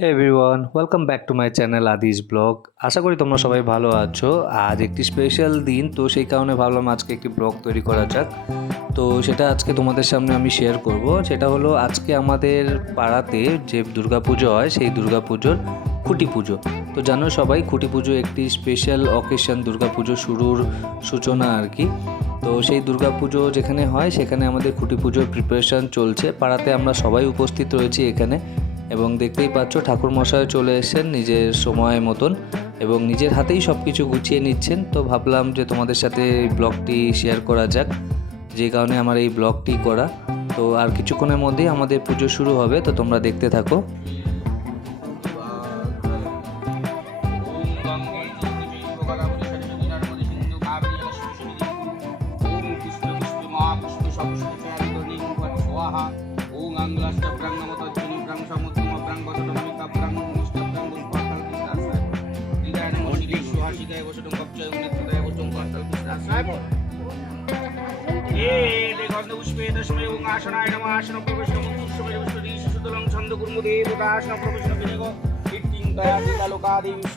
Hey everyone, welcome back to my channel Adi's blog. আশা করি তোমরা সবাই ভালো আছো। আজ একটি স্পেশাল দিন, তো সেই কারণে ভাবলাম আজকে একটি ব্লগ তৈরি করা যাক। তো সেটা আজকে তোমাদের সামনে আমি শেয়ার করব। সেটা হলো আজকে আমাদের পাড়াতে যে দুর্গাপুজো হয় সেই দুর্গাপুজোর খুঁটি পুজো। তো জানো সবাই, খুঁটি পুজো একটি স্পেশাল অকেশন, দুর্গাপুজো শুরুর সূচনা আর কি। তো সেই দুর্গাপুজো যেখানে হয় সেখানে আমাদের খুঁটি পুজোর প্রিপারেশান চলছে। পাড়াতে আমরা সবাই উপস্থিত রয়েছি এখানে, এবং দেখতেই পাচ্ছ ঠাকুরমশাই চলে এসেছেন নিজের সময় মতন এবং নিজের হাতেই সব কিছু গুছিয়ে নিচ্ছেন। তো ভাবলাম যে তোমাদের সাথে এই ব্লগটি শেয়ার করা যাক, যে কারণে আমার এই ব্লগটি করা। তো আর কিছুক্ষণের মধ্যেই আমাদের পুজো শুরু হবে, তো তোমরা দেখতে থাকো।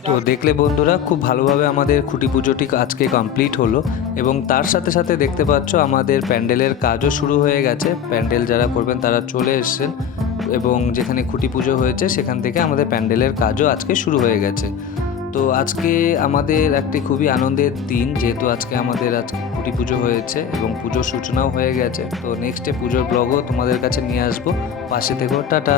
তো দেখলে বন্ধুরা, খুব ভালোভাবে আমাদের খুঁটি পুজোটি আজকে কমপ্লিট হলো, এবং তার সাথে সাথে দেখতে পাচ্ছ আমাদের প্যান্ডেলের কাজও শুরু হয়ে গেছে। প্যান্ডেল যারা করবেন তারা চলে এসেছেন, এবং যেখানে খুঁটি পুজো হয়েছে সেখান থেকে আমাদের প্যান্ডেলের কাজও আজকে শুরু হয়ে গেছে। তো আজকে আমাদের একটি খুবই আনন্দের দিন, যেহেতু আজকে খুঁটি পুজো হয়েছে এবং পুজোর সূচনাও হয়ে গেছে। তো নেক্সটে পুজোর ব্লগও তোমাদের কাছে নিয়ে আসবো, পাশে থেকো। টাটা।